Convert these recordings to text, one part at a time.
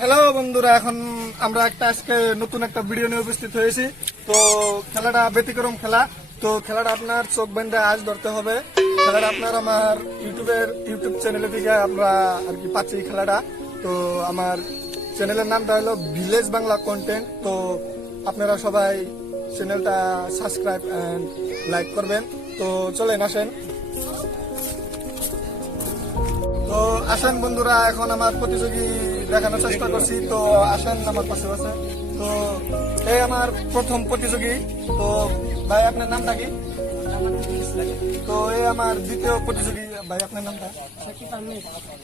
Hello বন্ধুরা, এখন আমরা আজকে নতুন একটা ভিডিও নিয়ে উপস্থিত হয়েছি। তো খেলাটা ব্যতিক্রম খেলা। তো খেলাটা আপনার চোখ বেঁধে আজ ধরতে হবে। খেলাটা আপনার আমার ইউটিউব চ্যানেলে থেকে আমরা আর কি পাচ্ছি খেলাটা। তো আমার চ্যানেলের নামটা হলো ভিলেজ বাংলা কন্টেন্ট। তো আপনারা সবাই চ্যানেলটা সাবস্ক্রাইব এন্ড লাইক করবেন। তো চলেন আসেন। তো আসেন বন্ধুরা, এখন আমার প্রতিযোগী দেখানোর চেষ্টা করছি। তো আসেন আমার পাশে পাশে। তো এই আমার প্রথম প্রতিযোগী। তো ভাই আপনার নামটা কি? তো এই আমার দ্বিতীয় প্রতিযোগী। ভাই আপনার নামটা?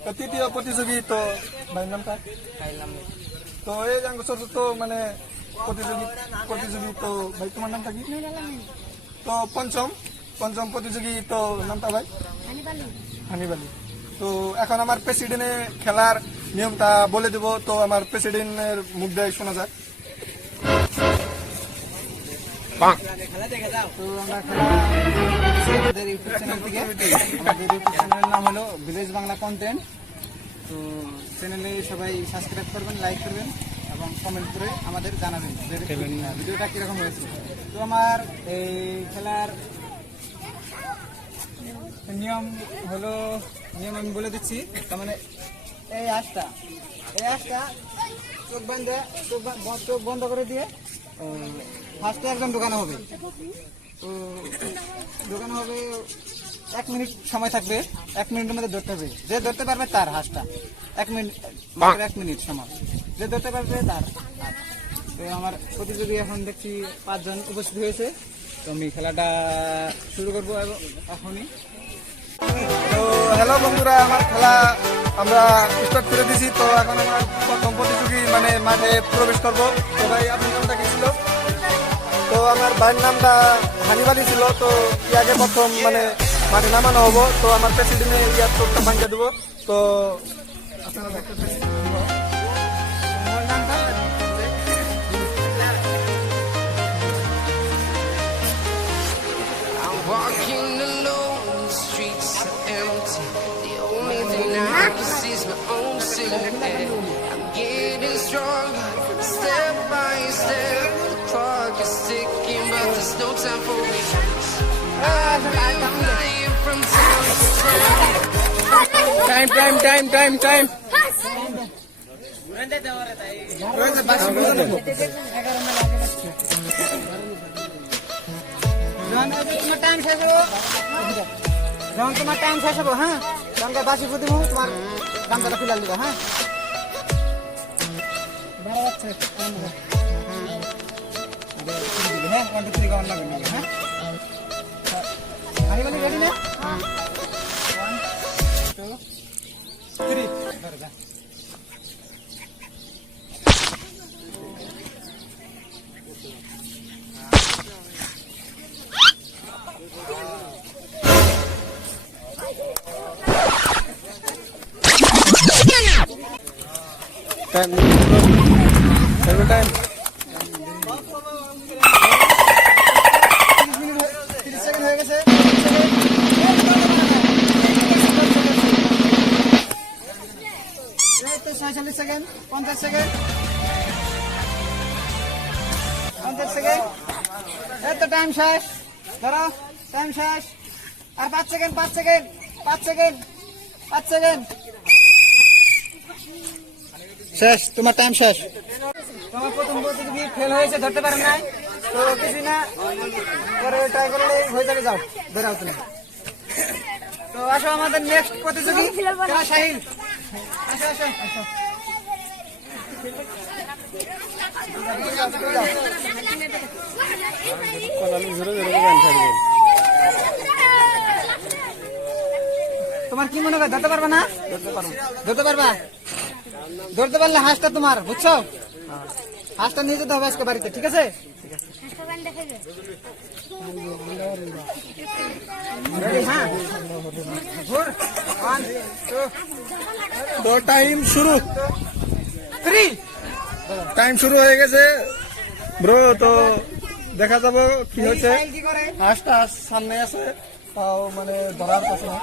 তো তৃতীয় প্রতিযোগী। তো ভাই নামটা? তো এই চতুর্থ মানে প্রতিযোগী। তো ভাই তোমার নামটা কি? তো পঞ্চম প্রতিযোগী। তো নামটা ভাই? হানিবালি। তো এখন আমার প্রেসিডেন্টের খেলার নিয়মটা বলে দেব। তো আমার প্রেসিডেন্টের মুখ দিয়ে শোনা যাক। তো আমরা খেলা আমাদের ইউটিউব চ্যানেল থেকে। আমাদের ইউটিউব চ্যানেলের নাম হলো ভিলেজ বাংলা কন্টেন্ট। তো চ্যানেলে সবাই সাবস্ক্রাইব করবেন, লাইক করবেন এবং কমেন্ট করে আমাদের জানাবেন ভিডিওটা কিরকম হয়েছে। তো আমার এই খেলার নিয়ম আমি বলে দিচ্ছি। তার মানে এই আঁশটা চোখ বন্ধ করে দিয়ে ফার্স্টে একদম ঢোকানো হবে। তো ঢোকানো হবে 1 মিনিট সময় থাকবে। 1 মিনিটের মধ্যে ধরতে হবে। যে ধরতে পারবে তার হাঁসটা 1 মিনিট সময়। যে ধরতে পারবে তার। তো আমার প্রতিযোগী এখন দেখছি 5 জন উপস্থিত হয়েছে। তো আমি খেলাটা শুরু করবো এখনই। তো হ্যালো বন্ধুরা, আমার খেলা আমরা স্টার্ট করে দিয়েছি। তো এখন আমার প্রথম প্রতিযোগী মানে মাঠে প্রবেশ করবো। তো ভাই আপনার নামটা কি ছিল? তো আমার ভাইয়ের নামটা হানিবালি ছিল। তো ইয়াকে প্রথম মানে মাঠে নামানো হবো। তো আমার প্রেসিডেন্টে ইয়ার চোখটা ভাঙিয়ে দেবো। তো আপনারা দেখতে Walking alone, the streets are empty. The only thing I can see is my own silhouette. I'm getting stronger, step by step. The clock is ticking, but there's no time for me. I've been flying from town to town. Time যখন তোমার time শেষ হবো, হ্যাঁ, তখন বাসি ফুটি তোমার গামছাটা ফিলাল দিবা। হ্যাঁ, হ্যাঁ 1 2 3 গাওয়ান লাগবে। হ্যাঁ, হানিবালি রেডি না? 1 2 3 ধরে যা। টাইম 30 সেকেন্ড হয়ে গেছে। 46 সেকেন্ড, 50 সেকেন্ড, 50 সেকেন্ড। এই তো টাইম শেষ। ধরো, টাইম শেষ। আর 5 সেকেন্ড, 5 সেকেন্ড, 5 সেকেন্ড, 5 সেকেন্ড শেষ। তোমার টাইম শেষ। তোমার প্রথম প্রতিযোগী ফেল হয়েছে, ধরতে পারেন নাই। তো কিছু না, পরে ট্রাই করলে হয়ে যাবে। যাও, ধরাও তুমি। তো আসো আমাদের নেক্সট প্রতিযোগী শাহিল। আসো আসো আসো। তোমার কি মনে হয়, ধরতে পারবা না? ধরতে পারবা? ধরতে পারলে হাঁসটা তোমার, বুঝছো? হাঁসটা নিয়ে যেতে হবে আজকে বাড়িতে, ঠিক আছে? হ্যাঁ, তো টাইম শুরু হয়ে গেছে ব্রো। তো দেখা যাবো কি হয়েছে। হাঁসটা সামনে আছে, তাও মানে ধরার কাছে না।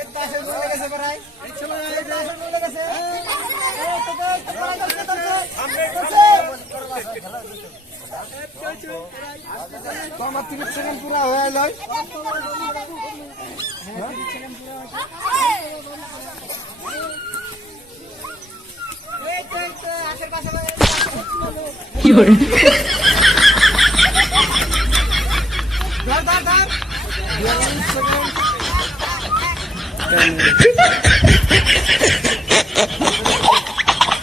এই পাশে চলে গেছে প্রায়। এই পাশে চলে গেছে। এই তো প্রায় চলছে। তো আমার 30 সেকেন্ড পুরা হয়ে এলো। ধর ধর ধর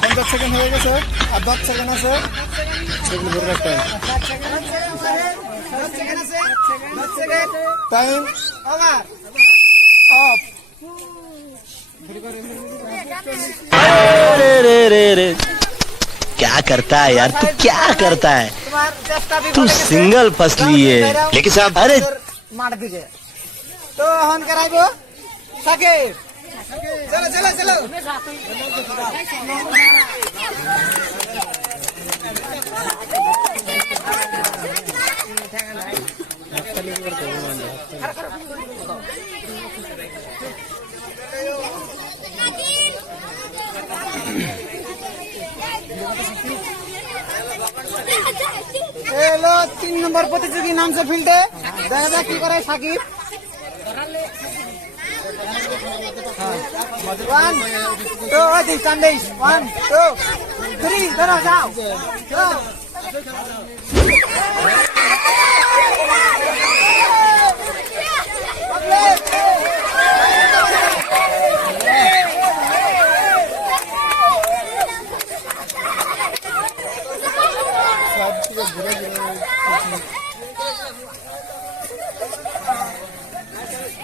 50 সেকেন্ড হয়ে গেছে আর 10 সেকেন্ড আছে সেগুলো ধরে রাখতে হবে। 10 সেকেন্ড টাইম ওভার অফ। रे क्या करता है यार, तू क्या करता है? তোমার চেষ্টা तू सिंगल फसली है, लेकिन साहब अरे মার দিকে তো হন করাইবো সাকিব চলো চলো চলো এলো 3 নম্বর প্রতিযোগী নামছে ফিল্ডে দেখা যাক কি করে সাকিব 1 2 ওই কান্দেশ 1 2 3 ধরো যাও যাও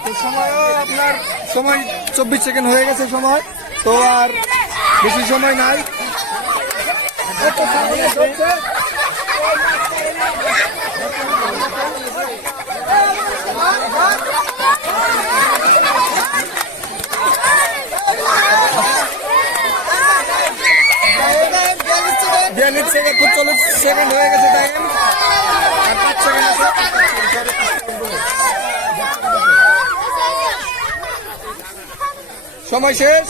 তো সময়ও আপনার সময় 24 সেকেন্ড হয়ে গেছে সময়, তো আর বেশি সময় নাই। একটা সামনে চলছে। বিয়াল্লিশ সেকেন্ড 40 সেকেন্ড হয়ে গেছে টাইম আর 5 সেকেন্ড আছে। সময় শেষ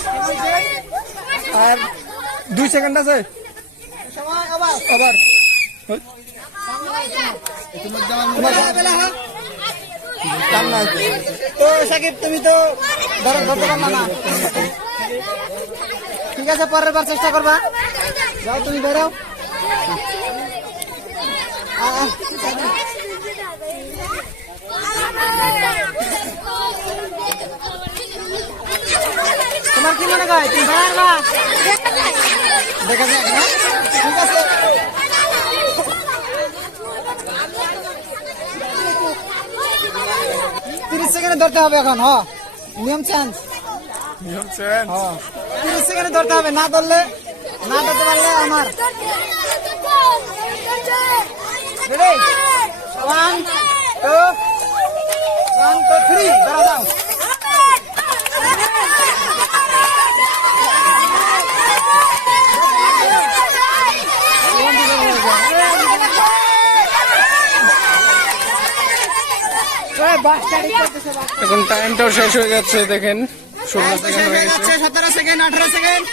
আর 2 সেকেন্ড আছে সময় আবার আবার। কাম নাই। তো সাকিব তুমি তো ধরতে পারলা না ঠিক আছে পরের বার চেষ্টা করবা যাও তুমি বেরো তোমার কি মনে হয় তুমি পারবা দেখা যাক না ঠিক আছে তিরিশ সেকেন্ডে ধরতে হবে এখন হ নিয়ম চেঞ্জ 30 সেকেন্ডে ধরতে হবে না ধরতে পারলে আমার রেডি 1 2 3 ধরা যাও এখন টাইমটাও শেষ হয়ে যাচ্ছে, দেখেন 16 সেকেন্ড হয়ে গেছে। 17 সেকেন্ড 18 সেকেন্ড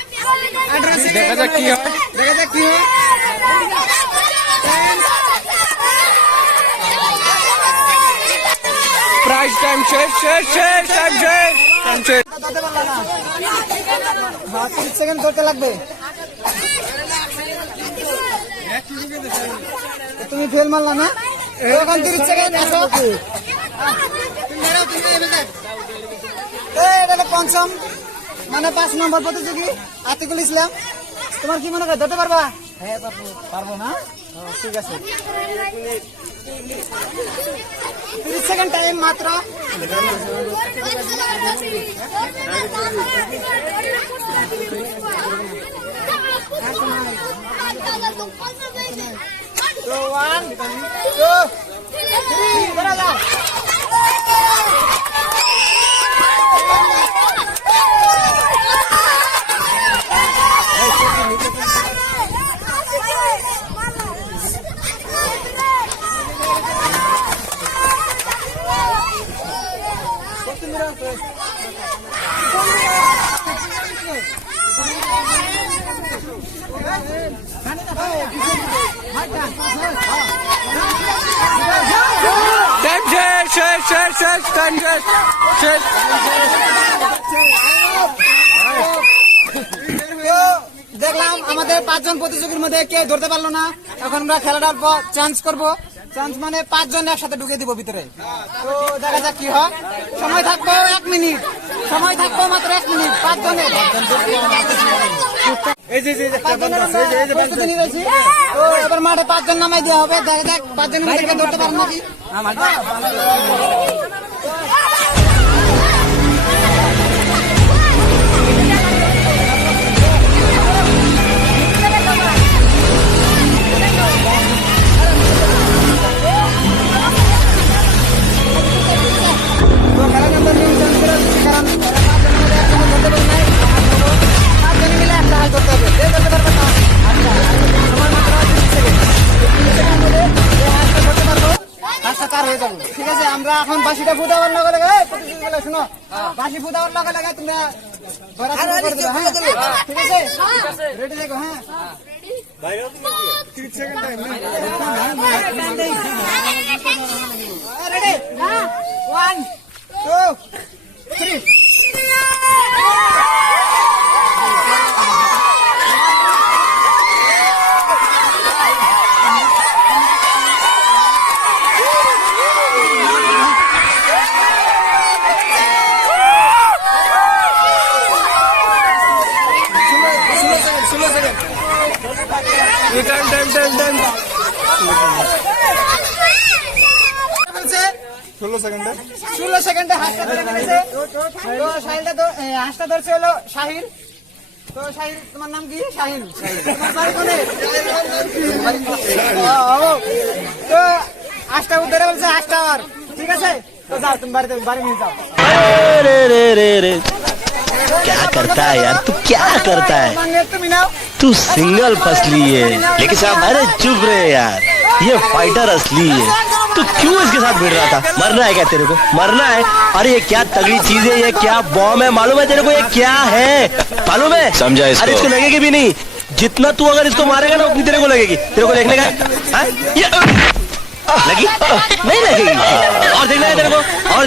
18 সেকেন্ড দেখা যাক কি হয়। দেখা যাক কি হয় প্রাইস টাইম শেষ শেষ শেষ টাইম শেষ টাইম শেষ। ধরতে পারলা না হ্যাঁ 30 সেকেন্ড ধরতে লাগবে তুমি ফেল মারলা না এখন 30 সেকেন্ড আসো এটা পঞ্চম মানে 5 নম্বর প্রতিযোগী আতিকুল ইসলাম তোমার কি মনে হয় ধরতে পারবা হ্যাঁ পারবো না ঠিক আছে 30 সেকেন্ড টাইম মাত্র তো 1 2 3 ধরা যাও শেষ শেষ টাইম শেষ শেষ। তো দেখলাম আমাদের 5 জন প্রতিযোগীর মধ্যে কেউ ধরতে পারলো না। এখন আমরা খেলাটার পর চান্স করব। চান্স মানে 5 জন একসাথে ঢুকে দিব ভিতরে। তো দেখা যাক কি হয়। সময় থাকবো 1 মিনিট, সময় থাকবো মাত্র 1 মিনিট। 5 জনের এই যে প্রস্তুতি নিয়ে রয়েছি। তো এবার মাঠে 5 জন নামাই দেওয়া হবে। দেখা যাক 5 জনের মধ্যে কেউ ধরতে পারবো নাকি। তো খেলার আমরা নিয়ম চেঞ্জ করে দিচ্ছি, কারণ এরা 5 জনের মধ্যে একজনও ধরতে পারে নাই। 5 জনে মিলে একটা হাল ধরতে হবে। যে ধরতে পারবে না আচ্ছা, আমার মাত্র 30 সেকেন্ড। 30 সেকেন্ড মধ্যে যে হালটা ধরতে পারবো হালটা তার হয়ে যাবে। ঠিক আছে, আমরা এখন বাঁশিটা ফুটাবার লগে লগে প্রতিযোগিতা শুনো, বাঁশি ফুটাবার লগে লগে তোমরা ধরা শুরু করে দিবে। হ্যাঁ ঠিক আছে, রেডি দেখো। হ্যাঁ 30 সেকেন্ড টাইম। ready? 1, 2, 3. টাইম 16 সেকেন্ডে 16 সেকেন্ডে হাঁসটা ধরে ফেলেছে। তো হাঁসটা ধরছে হলো শাহিন। তো শাহিন, তোমার নাম কি? শাহিন। তোমার বাড়ি কোনে? তো হাঁসটা ধরে বলছে হাঁসটা আর। ঠিক আছে, তো যাও তুমি বাড়ি নিয়ে যাও। रे रे रे रे क्या करता है यार, तू क्या करता है? তোমার নেট তুমি नाव। तू सिंगल फसली है लेकिन साहब, अरे चुप रहे यार, ये फाइटर असली है। तू क्यों इसके साथ भिड़ रहा था? मरना है क्या तेरे को? मरना है? अरे ये क्या तगड़ी चीज है, ये क्या बॉम्ब है, मालूम है तेरे को ये क्या है? मालूम है? समझा इसको। अरे इसको लगेगी भी नहीं। जितना तू अगर इसको मारेगा ना उतनी तेरे को लगेगी। तेरे को देखने का है? हाँ? ये लगी नहीं लगेगी। और देखना है तेरे को, और